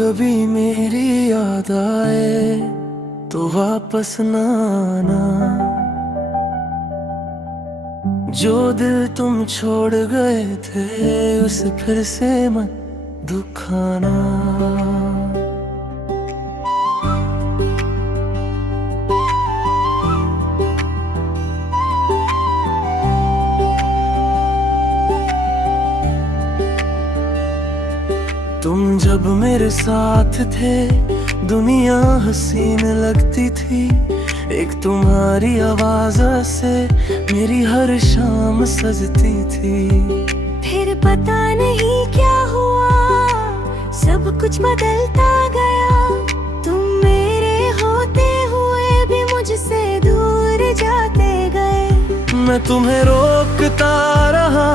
कभी मेरी याद आए तो वापस ना आना। जो दिल तुम छोड़ गए थे उसे फिर से मत दुखाना। तुम जब मेरे साथ थे दुनिया हसीन लगती थी। एक तुम्हारी आवाज से मेरी हर शाम सजती थी। फिर पता नहीं क्या हुआ, सब कुछ बदलता गया। तुम मेरे होते हुए भी मुझसे दूर जाते गए। मैं तुम्हें रोकता रहा,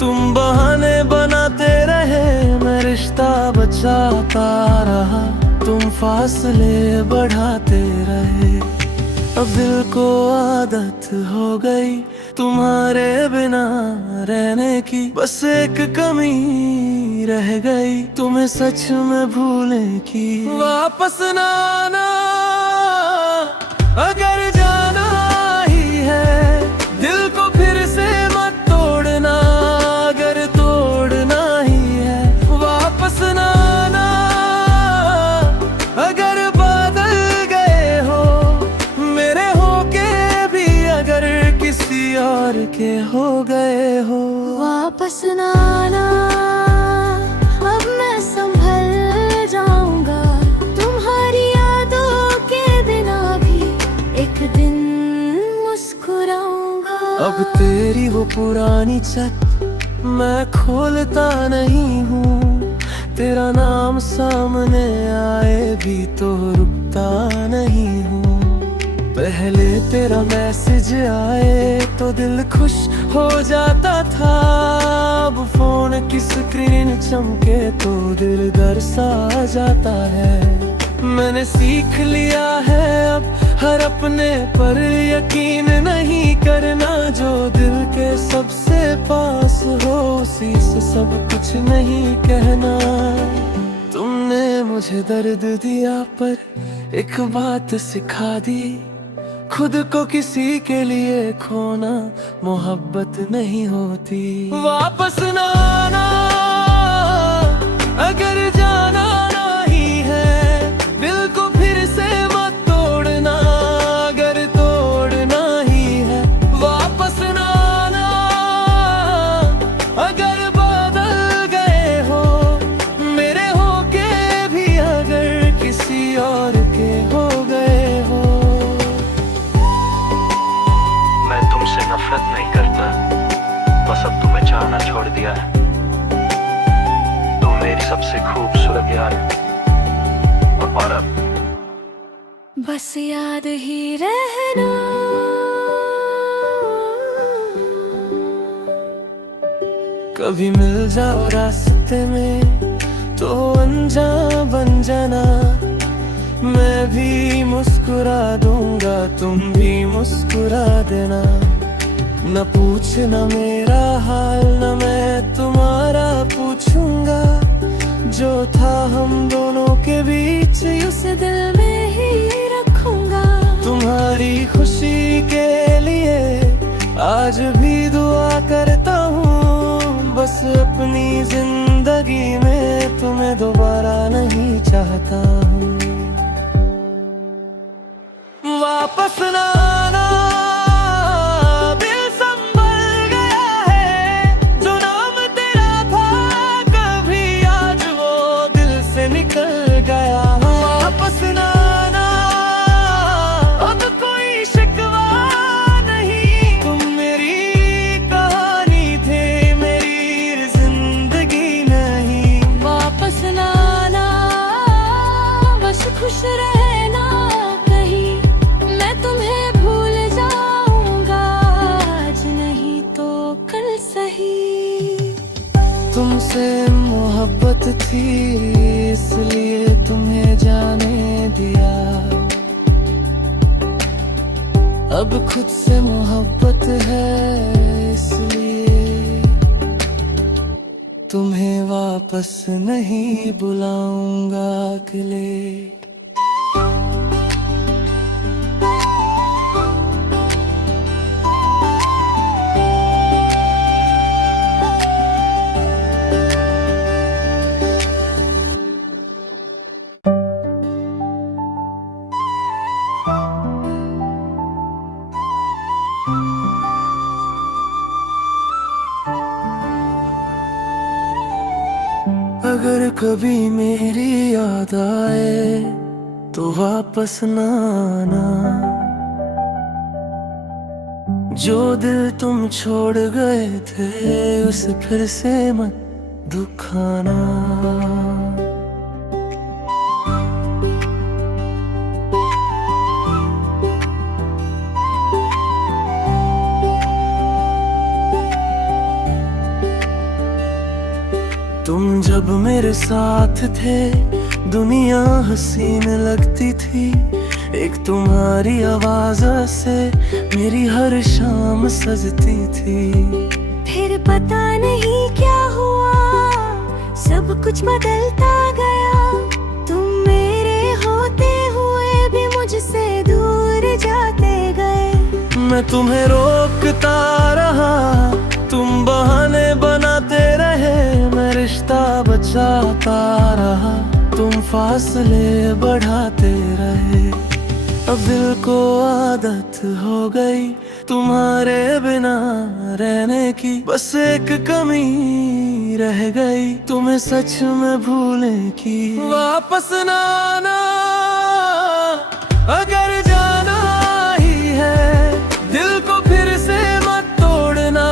तुम बहाने बनाते रहे। मैं रिश्ता बचाता रहा, तुम फासले बढ़ाते रहे। अब दिल को आदत हो गई तुम्हारे बिना रहने की। बस एक कमी रह गई तुम्हें सच में भूलने की। वापस ना आना अगर जाना ही है। दिल को फिर से मत तोड़ना अगर तोड़ना ही है। वापस ना आना अगर बादल गए हो मेरे होके भी, अगर किसी और के हो गए हो। वापस ना आना अब मैं संभल जाऊंगा। तुम्हारी यादों के बिना भी एक दिन मुस्कुराऊंगा। अब तेरी वो पुरानी छत मैं खोलता नहीं हूँ। तेरा नाम सामने आए भी तो रुकता नहीं हूँ। पहले तेरा मैसेज आए तो दिल खुश हो जाता था। अब फोन की स्क्रीन चमके तो दिल डर सा जाता है। मैंने सीख लिया है अब हर अपने पर यकीन नहीं करना। जो दिल के सबसे पास हो उसी से सब कुछ नहीं कहना। तुमने मुझे दर्द दिया पर एक बात सिखा दी। खुद को किसी के लिए खोना मोहब्बत नहीं होती। वापस ना आना अगर जाना नहीं है। दिल को फिर से मत तोड़ना अगर तोड़ना ही है। वापस ना आना अगर बादल गए हो मेरे होके भी, अगर किसी और के हो गए हो। मैं तुमसे नफरत नहीं करता, बस अब तुम्हें चाहना छोड़ दिया है। तुम मेरी सबसे खूबसूरत यार और अब बस याद ही रहना। कभी मिल जाओ रास्ते में तो अनजान बन जाना। मैं भी मुस्कुरा दूंगा तुम भी मुस्कुरा देना। न पूछना मेरा हाल न मैं तुम्हारा पूछूंगा। जो था हम दोनों के बीच उसे दिल में ही रखूंगा। तुम्हारी खुशी के लिए आज भी दुआ करता हूँ। बस अपनी जिंदगी में तुम्हें दोबारा नहीं चाहता हूँ। वापस ना आना दिल संभल गया है। जो नाम तेरा था कभी आज वो दिल से निकल गया। वापस ना आना अब कोई शिकवा नहीं। तुम मेरी कहानी थे मेरी जिंदगी नहीं। वापस ना आना बस खुश रहना कहीं। मैं तुम्हें भूल जाऊंगा आज नहीं तो कल सही। तुमसे मोहब्बत थी इसलिए तुम्हें जाने दिया। अब खुद से मोहब्बत है इसलिए तुम्हें वापस नहीं बुलाऊंगा अकेले। अगर कभी मेरी याद आए तो वापस ना आना, जो दिल तुम छोड़ गए थे उसे फिर से मत दुखाना। तुम जब मेरे साथ थे दुनिया हसीन लगती थी, एक तुम्हारी आवाज से मेरी हर शाम सजती थी। फिर पता नहीं क्या हुआ, सब कुछ बदलता गया। तुम मेरे होते हुए भी मुझसे दूर जाते गए। मैं तुम्हें रोकता रहा, तुम बहाने बनाते रहे। मैं रिश्ता बचाता रहा, तुम फासले बढ़ाते रहे। अब दिल को आदत हो गई तुम्हारे बिना रहने की, बस एक कमी रह गई तुम्हें सच में भूलने की। वापस ना आना अगर जाना ही है, दिल को फिर से मत तोड़ना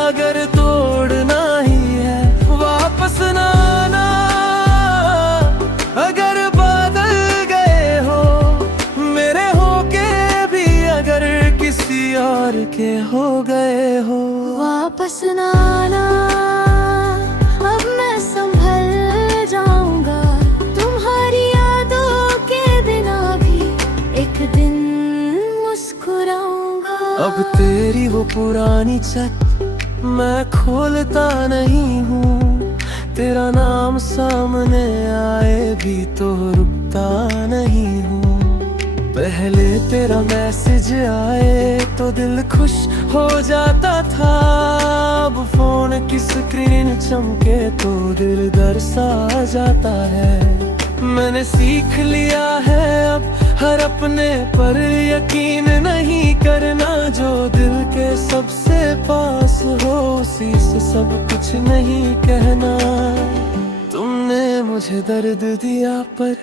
अगर तोड़ना ही है। वापस ना आना अगर बादल गए हो मेरे होके भी, अगर किसी और के हो गए हो। वापस ना आना, अब मैं संभल जाऊंगा। तुम्हारी यादों के बिना भी एक दिन मुस्कुराऊंगा। अब तेरी वो पुरानी छत मैं खोलता नहीं हूँ, तेरा नाम सामने आए भी तो रुकता नहीं हूँ। पहले तेरा मैसेज आए तो दिल खुश हो जाता था, अब फोन की स्क्रीन चमके तो दिल दर सा जाता है। मैंने सीख लिया है अब हर अपने पर यकीन नहीं करना, जो दिल के सबसे पास हो उसी से सब कुछ नहीं कहना। तुमने मुझे दर्द दिया पर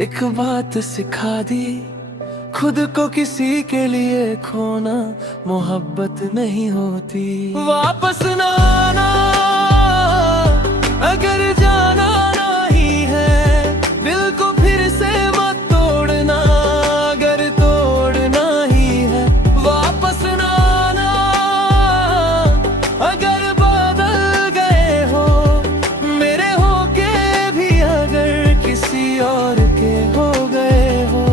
एक बात सिखा दी, खुद को किसी के लिए खोना मोहब्बत नहीं होती। वापस ना आना अगर जाना नहीं है, दिल को फिर से मत तोड़ना अगर तोड़ना ही है। वापस ना आना अगर बादल गए हो मेरे होके भी, अगर किसी और के हो गए हो।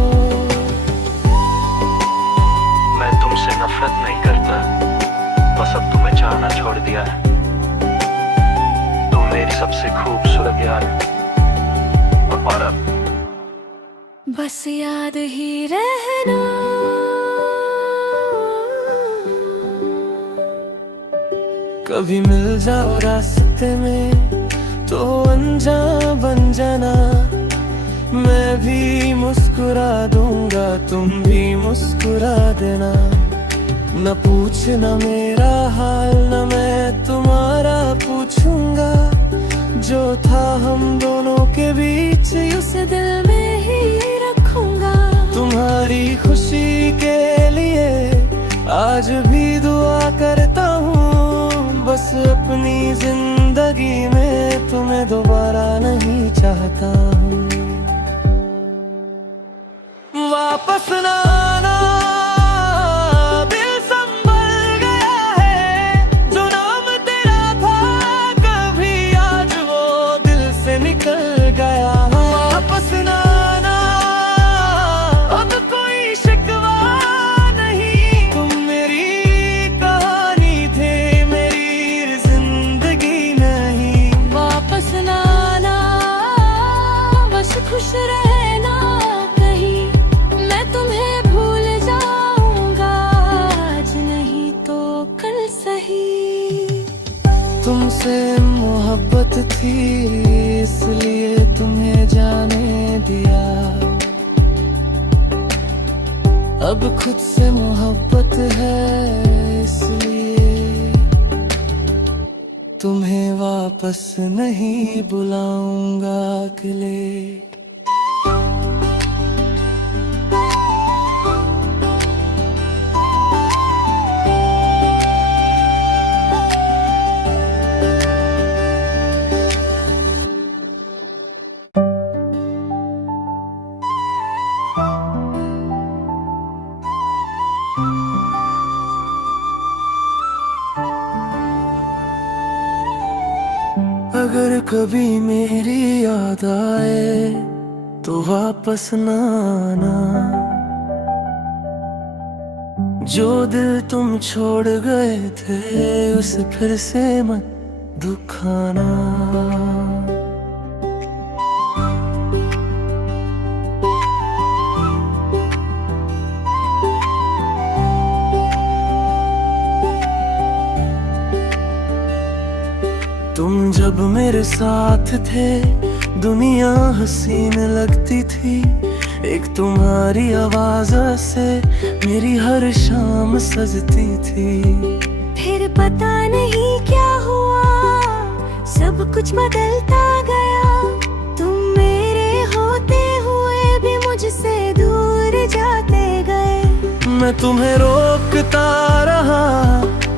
मैं तुमसे नफरत नहीं करता, बस अब तुम्हें चाहना छोड़ दिया है। तुम मेरी सबसे खूबसूरत यार, और अब बस याद ही रहना। कभी मिल जाओ रास्ते में तो अनजान बन जाना, मैं भी मुस्कुरा दूंगा तुम भी मुस्कुरा देना। न पूछना मेरा हाल न मैं तुम्हारा पूछूंगा, जो था हम दोनों के बीच उसे दिल में ही रखूंगा। तुम्हारी खुशी के लिए आज भी दुआ करता हूँ, बस अपनी जिंदगी में तुम्हें दोबारा नहीं चाहता हूँ। वापस ना आना, दिल संभल गया है, जो नाम तेरा था कभी आज वो दिल से निकल गया। वापस ना आना, अब कोई शिकवा नहीं, तुम मेरी कहानी थे मेरी जिंदगी नहीं। अब खुद से मोहब्बत है, इसलिए तुम्हें वापस नहीं बुलाऊंगा अकेले। अगर कभी मेरी याद आए तो वापस ना आना, जो दिल तुम छोड़ गए थे उसे फिर से मत दुखाना। तुम जब मेरे साथ थे दुनिया हसीन लगती थी, एक तुम्हारी आवाज से मेरी हर शाम सजती थी। फिर पता नहीं क्या हुआ, सब कुछ बदलता गया। तुम मेरे होते हुए भी मुझसे दूर जाते गए। मैं तुम्हें रोकता रहा,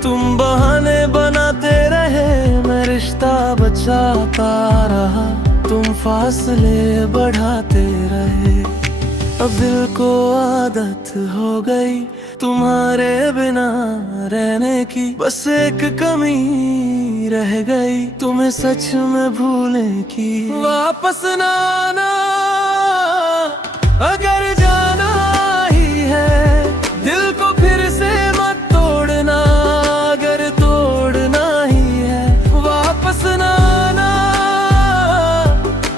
तुम बहाने बनाते रहे, मैं रिश्ता बचाता रहा, तुम फासले बढ़ाते रहे। अब दिल को आदत हो गई तुम्हारे बिना रहने की, बस एक कमी रह गई तुम्हें सच में भूलने की। वापस ना आना अगर जाना ही है, दिल को फिर से मत तोड़ना अगर तोड़ना ही है। वापस ना आना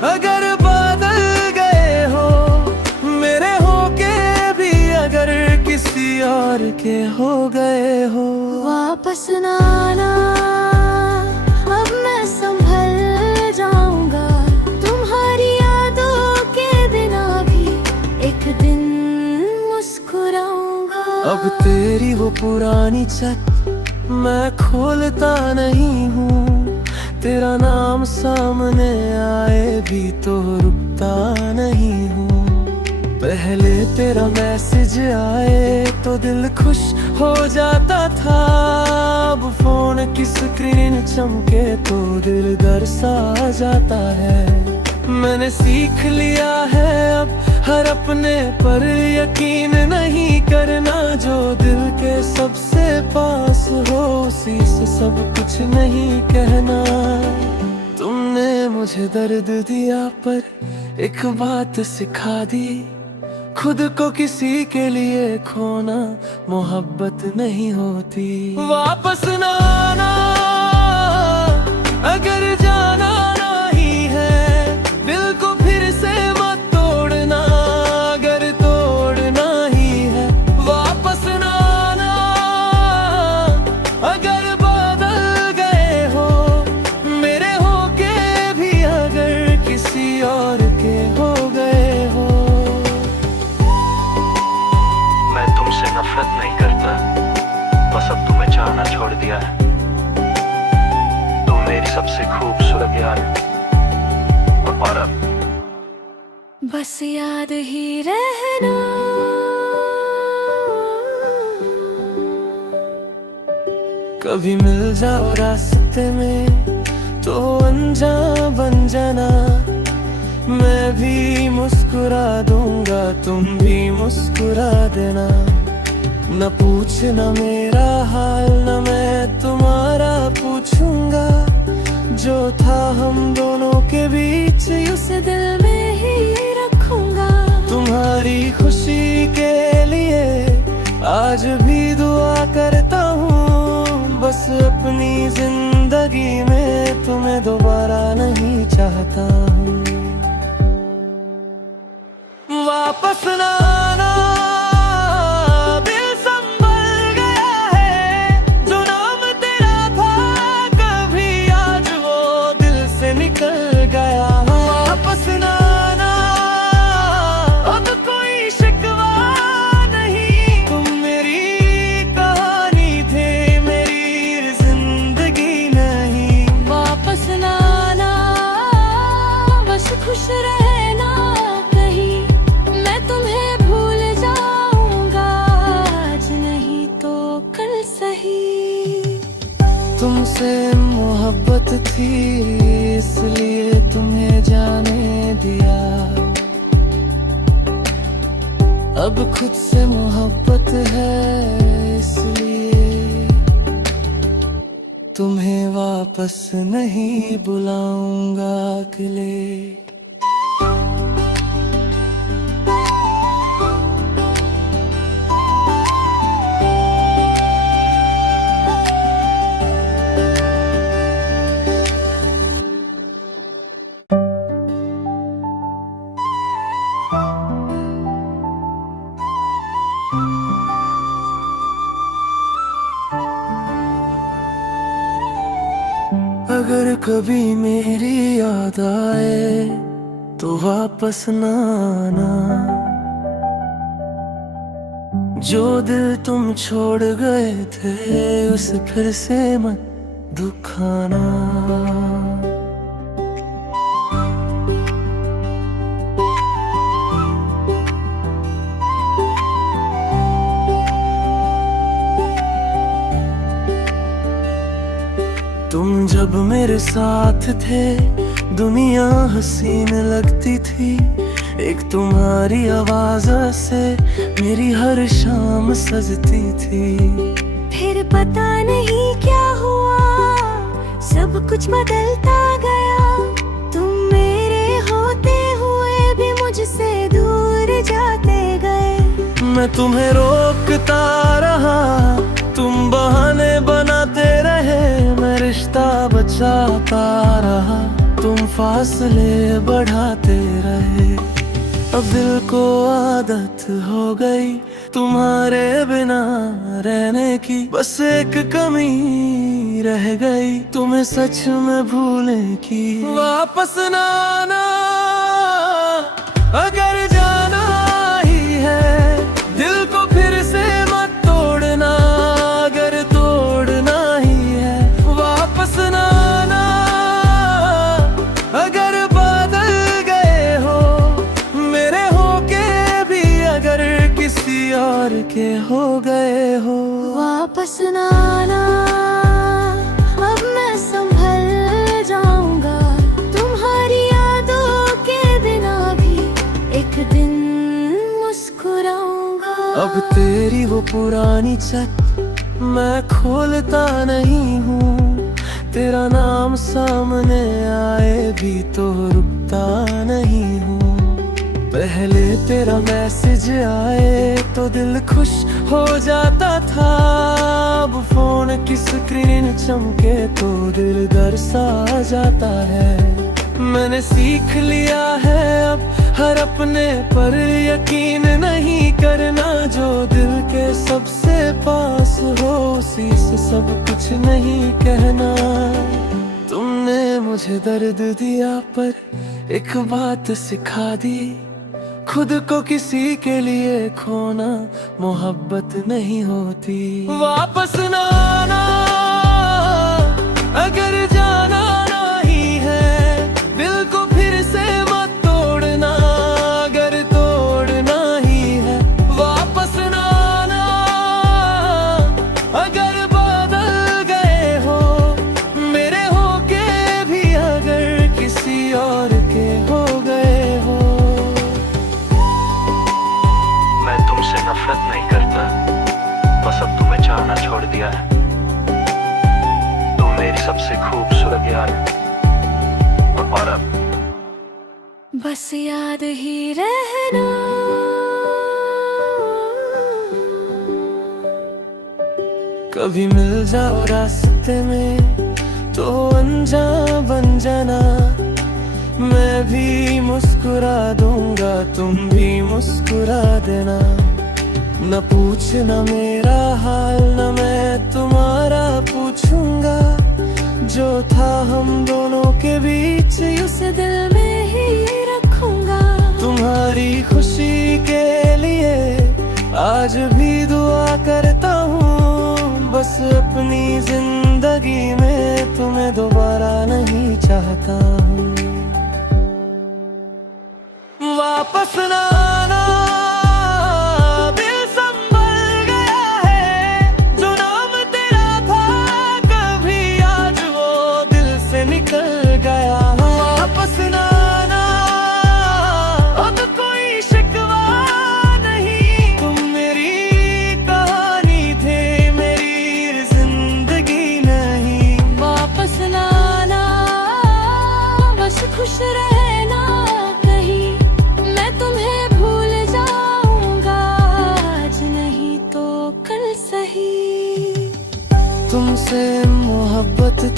अगर बदल गए हो मेरे होके भी, अगर किसी और के हो गए हो। वापस ना आना, अब मैं संभल जाऊंगा। तुम्हारी यादों के बिना भी एक दिन मुस्कुराऊंगा। अब तेरी वो पुरानी छत मैं खोलता नहीं हूँ, तेरा नाम सामने आए भी तो रुकता नहीं हूँ। पहले तेरा मैसेज आए तो दिल खुश हो जाता था, अब फोन की स्क्रीन चमके तो दिल दर सा जाता है। मैंने सीख लिया है अब हर अपने पर यकीन नहीं करना, जो दिल के सबसे पास हो उसी से सब कुछ नहीं कहना। तुमने मुझे दर्द दिया पर एक बात सिखा दी, खुद को किसी के लिए खोना मोहब्बत नहीं होती। वापस ना आना अगर जाना नहीं है, दिल को फिर से मत तोड़ना अगर तोड़ना ही है। वापस ना आना अगर बदल गए हो मेरे होके भी, अगर किसी और के हो गए हो। मैं तुमसे नफरत नहीं करता, बस अब तुम्हें चाहना छोड़ दिया है। तुम मेरी सबसे खूबसूरत यार और अब बस याद ही रहना। कभी मिल जाओ रास्ते में तो अनजान बन जाना, मैं भी मुस्कुरा दूंगा तुम भी मुस्कुरा देना। न पूछना मेरा हाल न मैं तुम्हारा पूछूंगा, जो था हम दोनों के बीच उसे दिल में ही रखूंगा। तुम्हारी खुशी के लिए आज भी दुआ करता हूँ, बस अपनी जिंदगी में तुम्हें दोबारा नहीं चाहता हूँ। वापस ना आना, दिल संभल गया है, जो नाम तेरा था कभी आज वो दिल से निकल गया। वापस ना आना, अब कोई शिकवा नहीं मोहब्बत थी, इसलिए तुम्हें जाने दिया। अब खुद से मोहब्बत है, इसलिए तुम्हें वापस नहीं बुलाऊंगा अकेले। अगर कभी मेरी याद आए तो वापस ना आना, जो दिल तुम छोड़ गए थे उसे फिर से मत दुखाना। तुम जब मेरे साथ थे दुनिया हसीन लगती थी, एक तुम्हारी आवाज से मेरी हर शाम सजती थी। फिर पता नहीं क्या हुआ, सब कुछ बदलता गया। तुम मेरे होते हुए भी मुझसे दूर जाते गए। मैं तुम्हें रोकता रहा, तुम बहाने बनाते रहे। मैं रिश्ता बचाता रहा, तुम फासले बढ़ाते रहे। अब दिल को आदत हो गई तुम्हारे बिना रहने की, बस एक कमी रह गई तुम्हें सच में भूलने की। वापस ना आना अगर जाना ही है, दिल को फिर से मत तोड़ना अगर तोड़ना ही है। वापस ना आना अगर बदल गए हो मेरे होके भी, अगर किसी और के हो गए हो। वापस ना आना, अब मैं संभल जाऊंगा। तुम्हारी यादों के बिना भी एक दिन मुस्कुराऊंगा। अब तेरी वो पुरानी छत मैं खोलता नहीं हूँ, तेरा नाम सामने आए भी तो रुकता नहीं हूँ। पहले तेरा मैसेज आए तो दिल खुश हो जाता था, अब फोन की स्क्रीन चमके तो दिल डर सा जाता है। मैंने सीख लिया है अब हर अपने पर यकीन नहीं करना, जो दिल के सबसे पास हो उसी से सब कुछ नहीं कहना। तुमने मुझे दर्द दिया पर एक बात सिखा दी, खुद को किसी के लिए खोना मोहब्बत नहीं होती। वापस ना आना अगर जाना नहीं है, दिल को फिर से मत तोड़ना अगर तोड़ना ही है। वापस ना आना अगर बदल गए हो मेरे होके भी, अगर किसी और के हो गए हो। मैं तुमसे नफरत नहीं करता, बस अब तुम्हें चाहना छोड़ दिया है। तुम मेरी सबसे खूबसूरत यार और अब बस याद ही रहना। कभी मिल जाओ रास्ते में तो अनजान बन जाना, मैं भी मुस्कुरा दूंगा तुम भी मुस्कुरा देना। न पूछना मेरा हाल न मैं तुम्हारा पूछूंगा, जो था हम दोनों के बीच उसे दिल में ही रखूंगा। तुम्हारी खुशी के लिए आज भी दुआ करता हूँ, बस अपनी जिंदगी में तुम्हें दोबारा नहीं चाहता हूँ। वापस ना आना, दिल संभल गया है, जो नाम तेरा था कभी आज वो दिल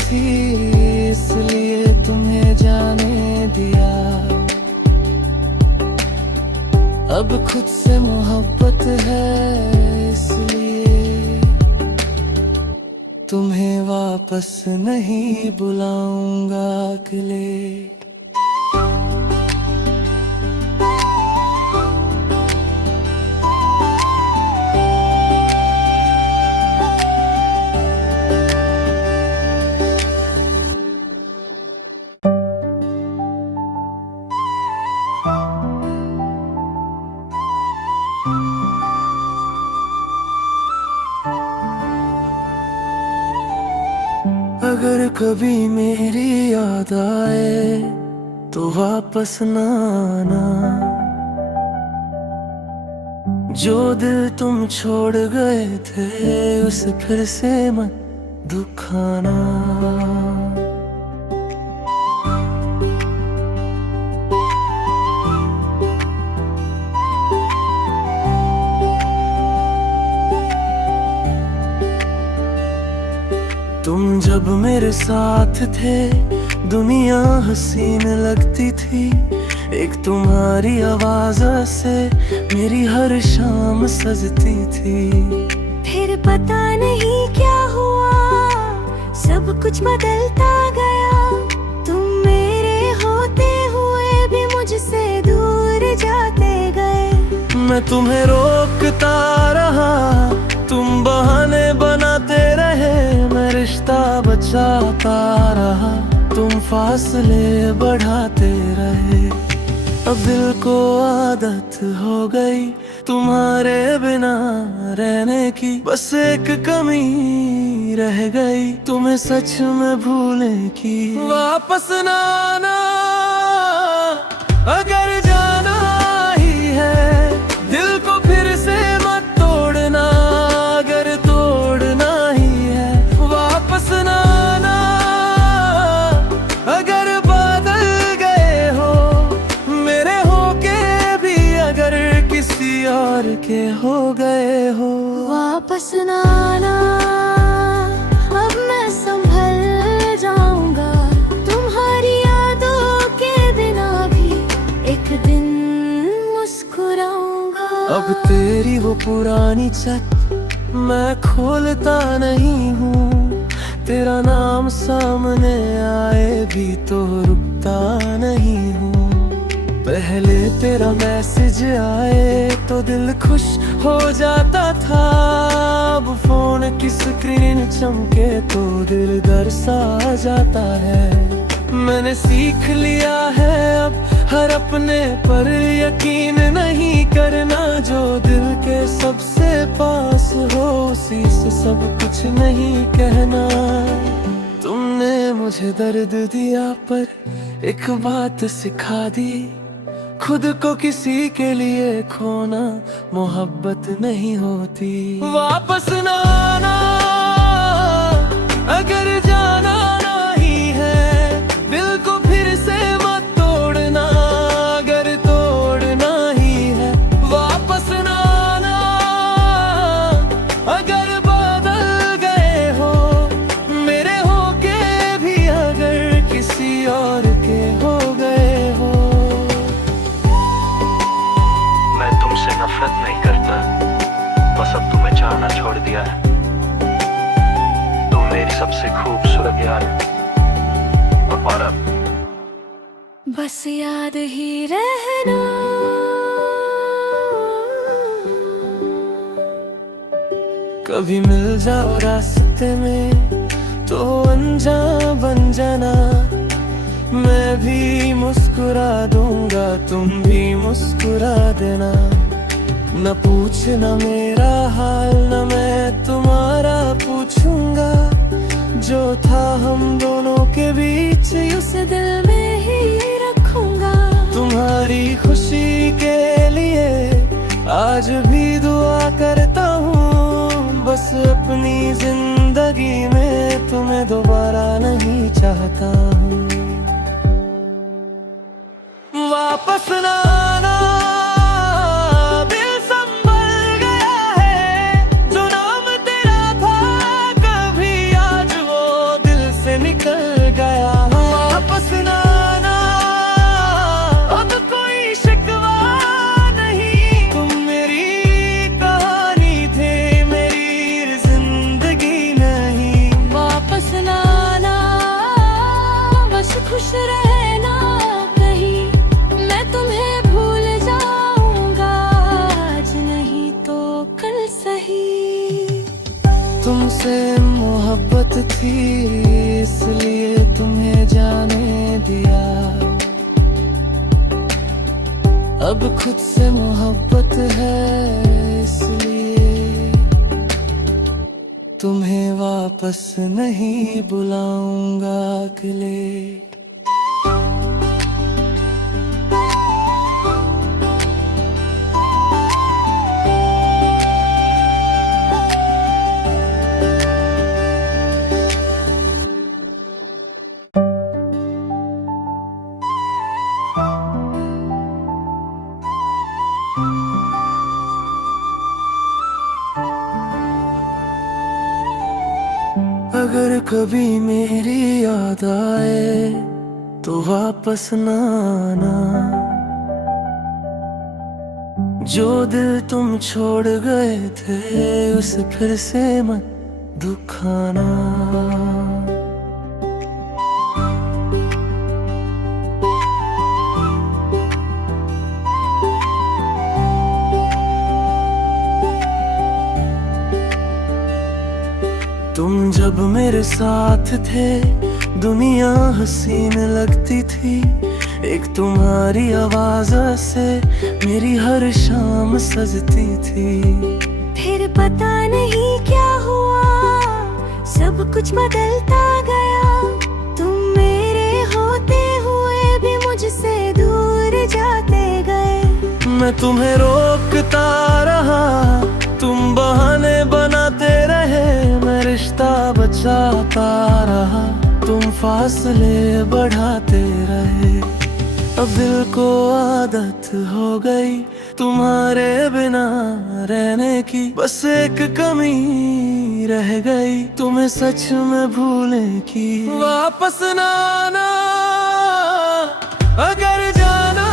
थी, इसलिए तुम्हें जाने दिया। अब खुद से मोहब्बत है, इसलिए तुम्हें वापस नहीं बुलाऊंगा अकेले। अगर कभी मेरी याद आए तो वापस ना आना, जो दिल तुम छोड़ गए थे उसे फिर से मत दुखाना। तुम जब मेरे साथ थे दुनिया हसीन लगती थी, एक तुम्हारी आवाज से मेरी हर शाम सजती थी। फिर पता नहीं क्या हुआ, सब कुछ बदलता गया। तुम मेरे होते हुए भी मुझसे दूर जाते गए। मैं तुम्हें रोकता रहा, तुम बहाने बनाते रहे। मैं रिश्ता बचाता रहा, तुम फासले बढ़ाते रहे। अब दिल को आदत हो गई तुम्हारे बिना रहने की, बस एक कमी रह गई तुम्हें सच में भूलने की। वापस ना आना अगर जाना ही है, दिल को फिर से मत तोड़ना अगर तोड़ना ही है। वापस ना आना अगर बदल गए हो मेरे होके भी, अगर किसी और के हो गए हो। वापस ना आना, अब मैं संभल जाऊंगा। तुम्हारी यादों के बिना भी एक दिन मुस्कुराऊंगा। अब तेरी वो पुरानी छत मैं खोलता नहीं हूँ, तेरा नाम सामने आए भी तो रुकता नहीं हूँ। पहले तेरा मैसेज आए तो दिल खुश हो जाता था, अब फोन की स्क्रीन चमके तो दिल डर सा जाता है। मैंने सीख लिया है अब हर अपने पर यकीन नहीं करना, जो दिल के सबसे पास हो उसी से सब कुछ नहीं कहना। तुमने मुझे दर्द दिया पर एक बात सिखा दी, खुद को किसी के लिए खोना मोहब्बत नहीं होती। वापस ना आना अगर जाना नहीं है, दिल को फिर से मत तोड़ना अगर तोड़ना ही है। वापस ना आना अगर बदल गए हो मेरे होके भी, अगर किसी और के हो गए हो। मैं तुमसे नफरत नहीं करता, बस अब तुम्हें चाहना छोड़ दिया है। तुम मेरी सबसे खूबसूरत यार और अब बस याद ही रहना। कभी मिल जाओ रास्ते में तो अनजान बन जाना, मैं भी मुस्कुरा दूंगा तुम भी मुस्कुरा देना। न पूछना मेरा हाल न मैं तुम्हारा पूछूंगा, जो था हम दोनों के बीच उसे दिल में ही रखूंगा। तुम्हारी खुशी के लिए आज भी दुआ करता हूँ, बस अपनी जिंदगी में तुम्हें दोबारा नहीं चाहता हूँ। वापस ना आना, दिल संभल गया है, जो नाम तेरा था कभी आज वो दिल से निकल थी इसलिए तुम्हें जाने दिया। अब खुद से मोहब्बत है इसलिए तुम्हें वापस नहीं बुलाऊंगा अकेले। अगर कभी मेरी याद आए तो वापस ना आना, जो दिल तुम छोड़ गए थे उसे फिर से मत दुखाना। तुम जब मेरे साथ थे दुनिया हसीन लगती थी, एक तुम्हारी आवाज से मेरी हर शाम सजती थी। फिर पता नहीं क्या हुआ, सब कुछ बदलता गया। तुम मेरे होते हुए भी मुझसे दूर जाते गए। मैं तुम्हें रोकता रहा, तुम बहाने बनाते रहे। मैं रिश्ता बचाता रहा, तुम फासले बढ़ाते रहे। अब दिल को आदत हो गई तुम्हारे बिना रहने की। बस एक कमी रह गई तुम्हें सच में भूलने की। वापस ना आना अगर जाना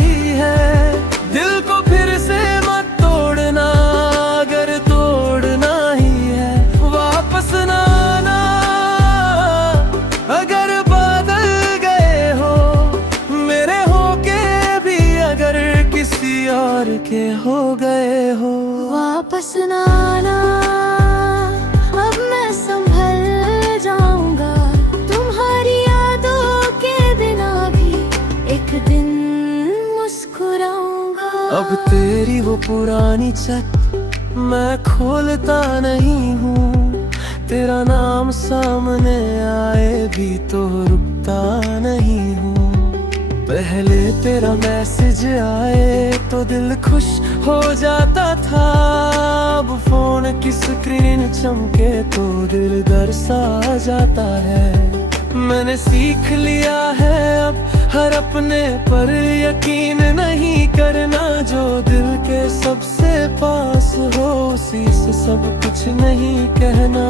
ही है, दिल को फिर से मत तोड़ना अगर तोड़ना ही है। वापस ना आना अगर बदल गए हो मेरे होके भी, अगर किसी और के हो गए हो। वापस ना आना, अब मैं संभल जाऊंगा। तुम्हारी यादों के बिना भी एक दिन मुस्कुराऊंगा। अब तेरी वो पुरानी छत मैं खोलता नहीं हूँ, तेरा नाम सामने आए भी तो रुकता नहीं हूँ। पहले तेरा मैसेज आए तो दिल खुश हो जाता था, अब फोन की स्क्रीन चमके तो दिल डर सा जाता है। मैंने सीख लिया है अब हर अपने पर यकीन नहीं करना, जो दिल के सबसे पास हो उसी से सब कुछ नहीं कहना।